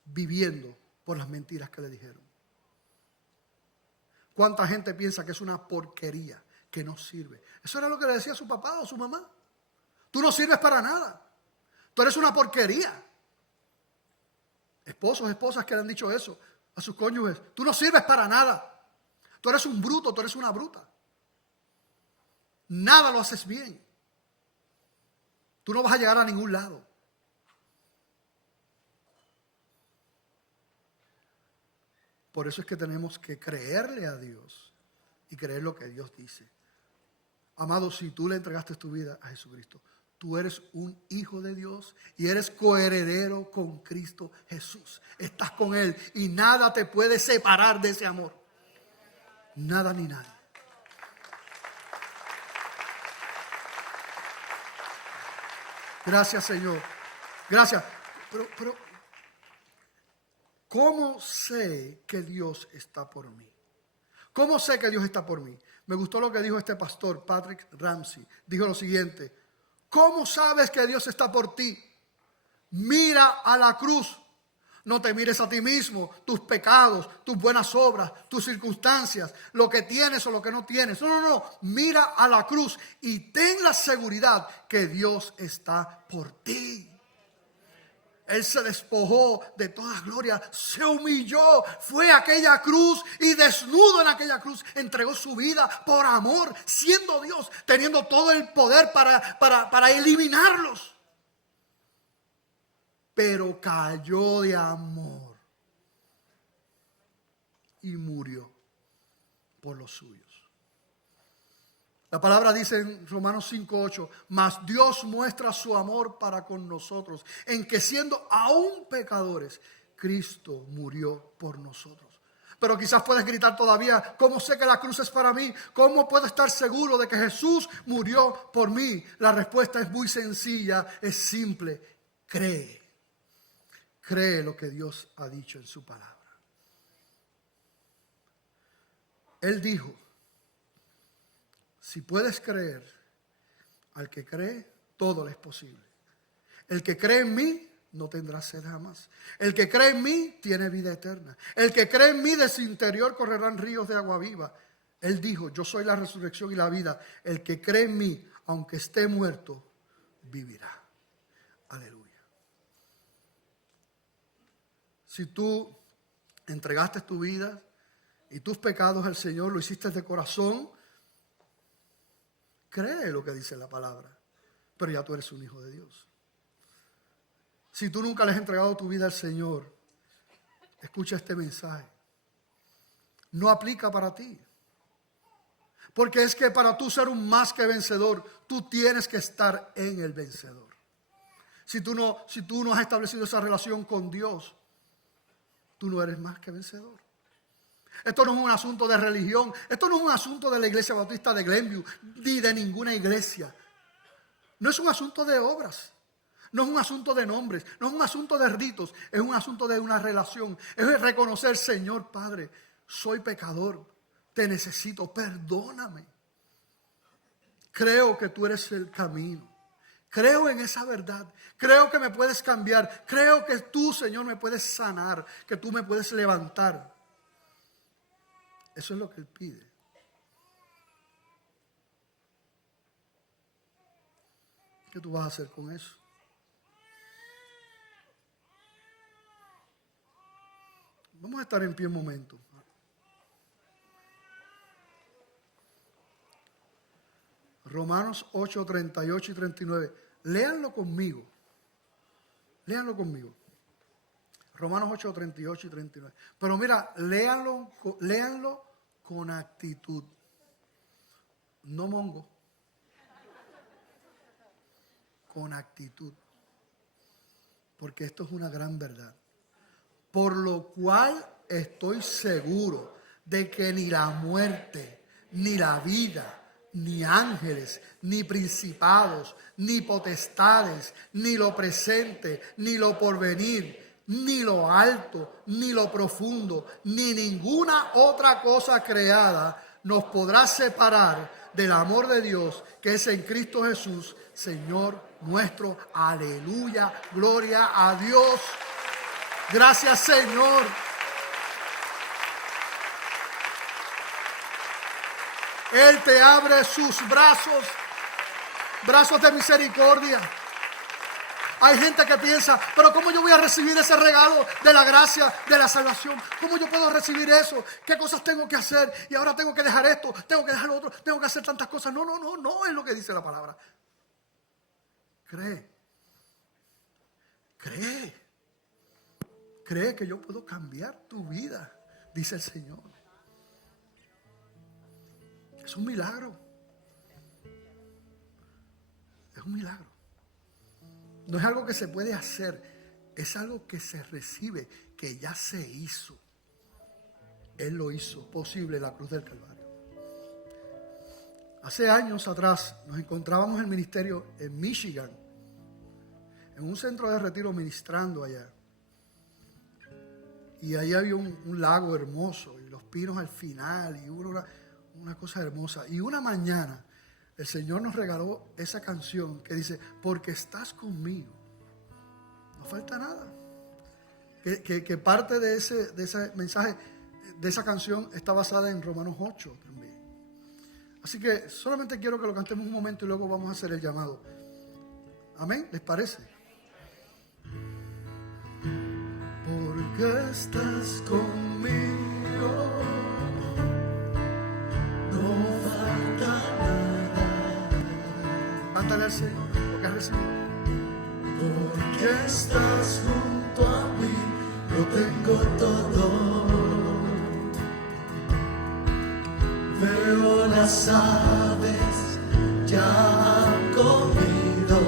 viviendo por las mentiras que le dijeron. ¿Cuánta gente piensa que es una porquería, que no sirve? Eso era lo que le decía su papá o su mamá. Tú no sirves para nada. Tú eres una porquería. Esposos, esposas que le han dicho eso a sus cónyuges. Tú no sirves para nada. Tú eres un bruto, tú eres una bruta. Nada lo haces bien. Tú no vas a llegar a ningún lado. Por eso es que tenemos que creerle a Dios y creer lo que Dios dice. Amado, si tú le entregaste tu vida a Jesucristo, tú eres un hijo de Dios y eres coheredero con Cristo Jesús. Estás con Él y nada te puede separar de ese amor. Nada ni nadie. Gracias, Señor. Gracias. Pero ¿cómo sé que Dios está por mí? ¿Cómo sé que Dios está por mí? Me gustó lo que dijo este pastor, Patrick Ramsey. Dijo lo siguiente: ¿cómo sabes que Dios está por ti? Mira a la cruz. No te mires a ti mismo, tus pecados, tus buenas obras, tus circunstancias, lo que tienes o lo que no tienes. No. Mira a la cruz y ten la seguridad que Dios está por ti. Él se despojó de toda gloria, se humilló, fue a aquella cruz y desnudo en aquella cruz entregó su vida por amor, siendo Dios, teniendo todo el poder para eliminarlos. Pero cayó de amor y murió por los suyos. La palabra dice en Romanos 5:8, mas Dios muestra su amor para con nosotros, en que siendo aún pecadores, Cristo murió por nosotros. Pero quizás puedes gritar todavía, ¿cómo sé que la cruz es para mí? ¿Cómo puedo estar seguro de que Jesús murió por mí? La respuesta es muy sencilla, es simple, cree. Cree lo que Dios ha dicho en su palabra. Él dijo, si puedes creer, al que cree, todo le es posible. El que cree en mí, no tendrá sed jamás. El que cree en mí tiene vida eterna. El que cree en mí, de su interior correrán ríos de agua viva. Él dijo, yo soy la resurrección y la vida. El que cree en mí, aunque esté muerto, vivirá. Aleluya. Si tú entregaste tu vida y tus pecados al Señor, lo hiciste de corazón, cree lo que dice la palabra, pero ya tú eres un hijo de Dios. Si tú nunca le has entregado tu vida al Señor, escucha este mensaje. No aplica para ti. Porque es que para tú ser un más que vencedor, tú tienes que estar en el vencedor. Si tú no has establecido esa relación con Dios, tú no eres más que vencedor. Esto no es un asunto de religión. Esto no es un asunto de la iglesia bautista de Glenview, ni de ninguna iglesia. No es un asunto de obras. No es un asunto de nombres. No es un asunto de ritos. Es un asunto de una relación. Es reconocer, Señor Padre, soy pecador. Te necesito. Perdóname. Creo que tú eres el camino. Creo en esa verdad. Creo que me puedes cambiar. Creo que tú, Señor, me puedes sanar. Que tú me puedes levantar. Eso es lo que Él pide. ¿Qué tú vas a hacer con eso? Vamos a estar en pie un momento. Romanos 8, 38 y 39. Léanlo conmigo. Léanlo conmigo. Romanos 8, 38 y 39. Pero mira, léanlo con actitud. No mongo. Con actitud. Porque esto es una gran verdad. Por lo cual estoy seguro de que ni la muerte, ni la vida, ni ángeles, ni principados, ni potestades, ni lo presente, ni lo porvenir, ni lo alto, ni lo profundo, ni ninguna otra cosa creada nos podrá separar del amor de Dios que es en Cristo Jesús, Señor nuestro. Aleluya, gloria a Dios. Gracias, Señor. Él te abre sus brazos, brazos de misericordia. Hay gente que piensa, pero ¿cómo yo voy a recibir ese regalo de la gracia, de la salvación? ¿Cómo yo puedo recibir eso? ¿Qué cosas tengo que hacer? Y ahora tengo que dejar esto, tengo que dejar lo otro, tengo que hacer tantas cosas. No es lo que dice la palabra. Cree que yo puedo cambiar tu vida, dice el Señor. Es un milagro. Es un milagro. No es algo que se puede hacer, es algo que se recibe, que ya se hizo. Él lo hizo posible en la cruz del Calvario. Hace años atrás nos encontrábamos en el ministerio en Michigan, en un centro de retiro ministrando allá. Y ahí había un lago hermoso y los pinos al final y una cosa hermosa. Y una mañana el Señor nos regaló esa canción que dice, porque estás conmigo, no falta nada. Que parte de ese mensaje, de esa canción, está basada en Romanos 8 también. Así que solamente quiero que lo cantemos un momento y luego vamos a hacer el llamado. Amén, ¿les parece? Porque estás conmigo, no falta nada. Cántale al Señor lo que has recibido. Porque estás junto a mí, yo tengo todo. Veo las aves ya han comido,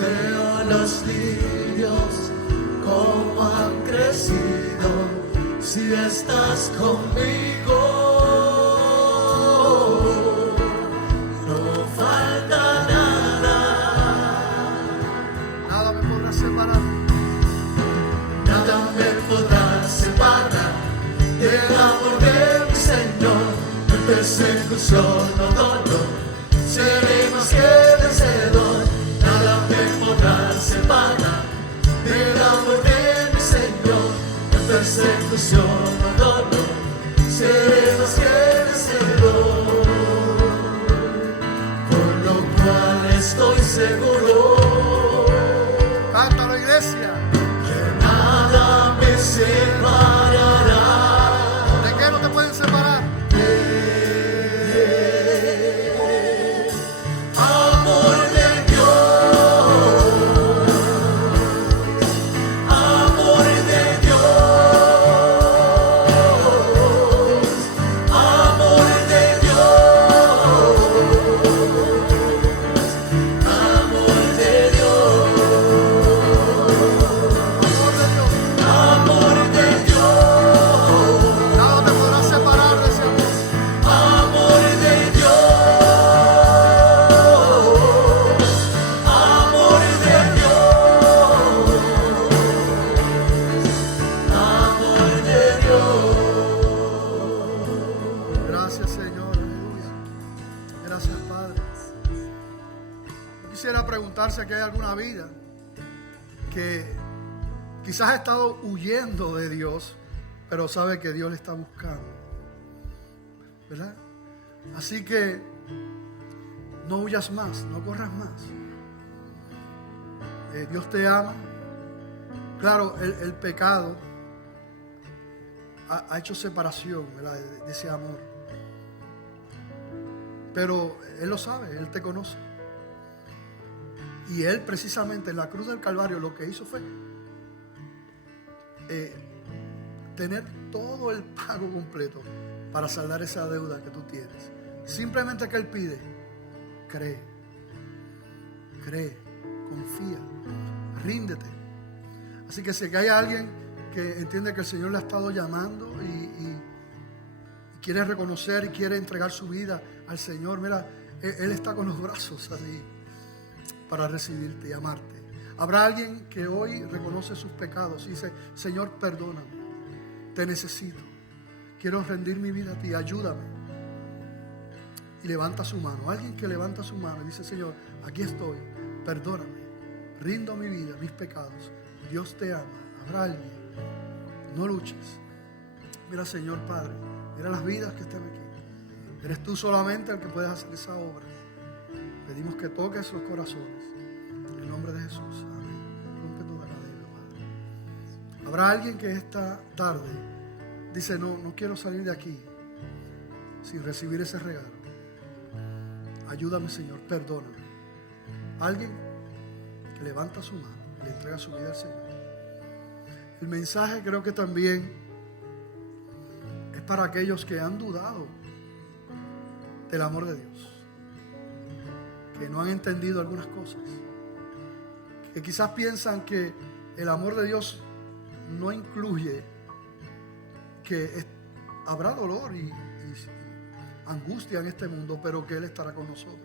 veo los lirios como han crecido. Si estás conmigo, no falta nada. Nada me podrá separar. Nada me podrá separar del amor de mi Señor. En persecución o dolor, seré más que vencedor. Nada me podrá separar del persecución, abandono, seré más que vencedor, por lo cual estoy seguro. Cántalo, iglesia. Que nada me separará. ¿De qué no te pueden separar? Amor de Dios, amor de Dios, amor de Dios, amor de Dios, Amor de Dios. amor de Dios, Nada te podrá separar de ese amor. amor de Dios, amor de Dios, amor de Dios. Gracias, Señor. Aleluya. Gracias, Padre. Yo quisiera preguntar si aquí hay alguna vida que quizás ha estado huyendo de Dios, pero sabe que Dios le está buscando, ¿verdad? Así que no huyas más, no corras más. Dios te ama. Claro, el pecado ha hecho separación, ¿verdad?, de ese amor. Pero Él lo sabe, Él te conoce. Y Él precisamente en la cruz del Calvario lo que hizo fue tener todo el pago completo para saldar esa deuda que tú tienes. Simplemente que Él pide, cree, confía, ríndete. Así que si hay alguien que entiende que el Señor le ha estado llamando y quiere reconocer y quiere entregar su vida al Señor, mira, Él está con los brazos así para recibirte y amarte. Habrá alguien que hoy reconoce sus pecados y dice, Señor, perdóname, te necesito, quiero rendir mi vida a ti, ayúdame. Y levanta su mano. Alguien que levanta su mano y dice, Señor, aquí estoy, perdóname, rindo mi vida, mis pecados, Dios te ama. Habrá alguien. No luches. Mira, Señor Padre, mira las vidas que están aquí. Eres tú solamente el que puedes hacer esa obra. Pedimos que toques los corazones. En el nombre de Jesús. Amén. Rompe toda cadena, Padre. Habrá alguien que esta tarde dice, no quiero salir de aquí sin recibir ese regalo. Ayúdame, Señor, perdóname. Alguien que levanta su mano, le entrega su vida al Señor. El mensaje creo que también es para aquellos que han dudado del amor de Dios, que no han entendido algunas cosas, que quizás piensan que el amor de Dios no incluye que habrá dolor y angustia en este mundo, pero que Él estará con nosotros.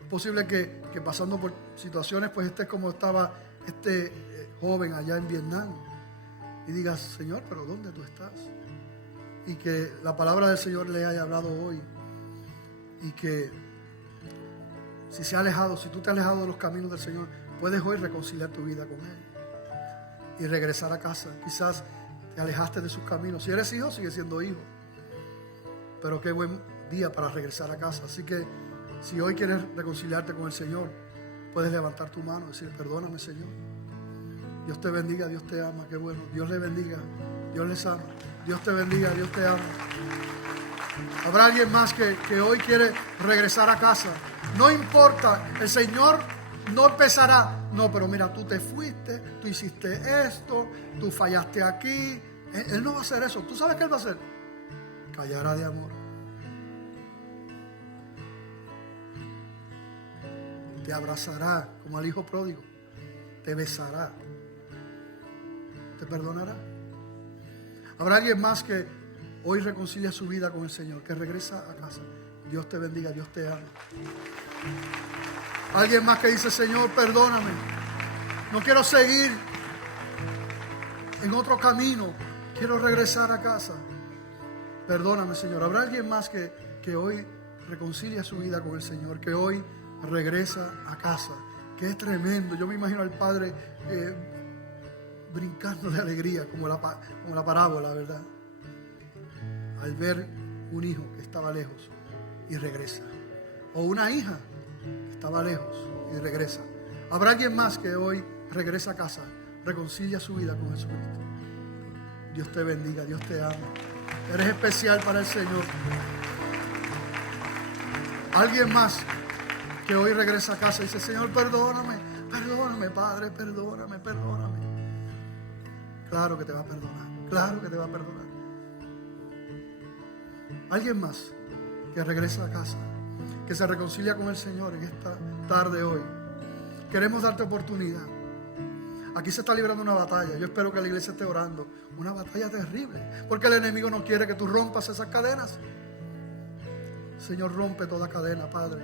Es posible que pasando por situaciones, pues estés como estaba este joven allá en Vietnam y digas, Señor, pero ¿dónde tú estás? Y que la palabra del Señor le haya hablado hoy y que si se ha alejado, si tú te has alejado de los caminos del Señor, puedes hoy reconciliar tu vida con Él y regresar a casa. Quizás te alejaste de sus caminos. Si eres hijo, sigue siendo hijo, pero qué buen día para regresar a casa. Así que si hoy quieres reconciliarte con el Señor, puedes levantar tu mano y decir, perdóname, Señor. Dios te bendiga, Dios te ama, qué bueno. Dios le bendiga, Dios les ama. Dios te bendiga, Dios te ama. Habrá alguien más que hoy quiere regresar a casa. No importa, el Señor no empezará. No, pero mira, tú te fuiste, tú hiciste esto, tú fallaste aquí. Él no va a hacer eso. ¿Tú sabes qué Él va a hacer? Callará de amor. Te abrazará como al hijo pródigo. Te besará. Te perdonará. Habrá alguien más que hoy reconcilia su vida con el Señor, que regresa a casa. Dios te bendiga, Dios te ama. Alguien más que dice, Señor, perdóname. No quiero seguir en otro camino. Quiero regresar a casa. Perdóname, Señor. Habrá alguien más que hoy reconcilia su vida con el Señor, que hoy regresa a casa, que es tremendo. Yo me imagino al padre brincando de alegría, como la parábola, ¿verdad? Al ver un hijo que estaba lejos y regresa. O una hija que estaba lejos y regresa. ¿Habrá alguien más que hoy regresa a casa, reconcilia su vida con Jesucristo? Dios te bendiga, Dios te ama. Eres especial para el Señor. Alguien más que hoy regresa a casa y dice: Señor, perdóname, perdóname, Padre, perdóname, perdóname. Claro que te va a perdonar, claro que te va a perdonar. Alguien más que regresa a casa, que se reconcilia con el Señor en esta tarde hoy. Queremos darte oportunidad. Aquí se está librando una batalla. Yo espero que la iglesia esté orando. Una batalla terrible, porque el enemigo no quiere que tú rompas esas cadenas. Señor, rompe toda cadena, Padre.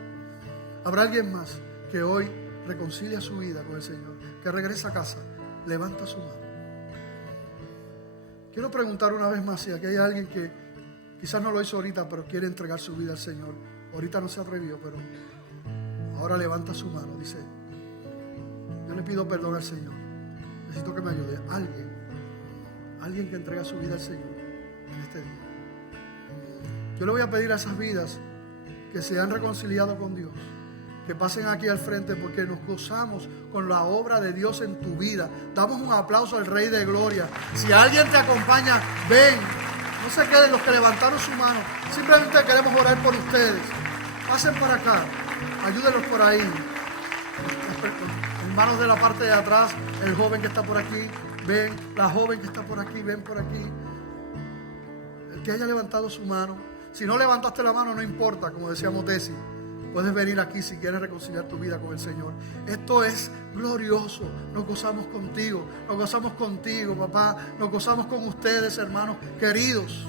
Habrá alguien más que hoy reconcilia su vida con el Señor, que regresa a casa. Levanta su mano. Quiero preguntar una vez más si aquí hay alguien que quizás no lo hizo ahorita, pero quiere entregar su vida al Señor. Ahorita no se atrevió, pero ahora levanta su mano. Dice: yo le pido perdón al Señor. Necesito que me ayude. Alguien que entrega su vida al Señor en este día. Yo le voy a pedir a esas vidas que se han reconciliado con Dios, que pasen aquí al frente, porque nos gozamos con la obra de Dios en tu vida. Damos un aplauso al Rey de Gloria. Si alguien te acompaña, ven. No se queden los que levantaron su mano. Simplemente queremos orar por ustedes. Pasen para acá. Ayúdenlos por ahí. Hermanos de la parte de atrás, el joven que está por aquí, ven. La joven que está por aquí, ven por aquí. El que haya levantado su mano. Si no levantaste la mano, no importa, como decíamos Tesi. Puedes venir aquí si quieres reconciliar tu vida con el Señor. Esto es glorioso. Nos gozamos contigo, papá. Nos gozamos con ustedes, hermanos queridos.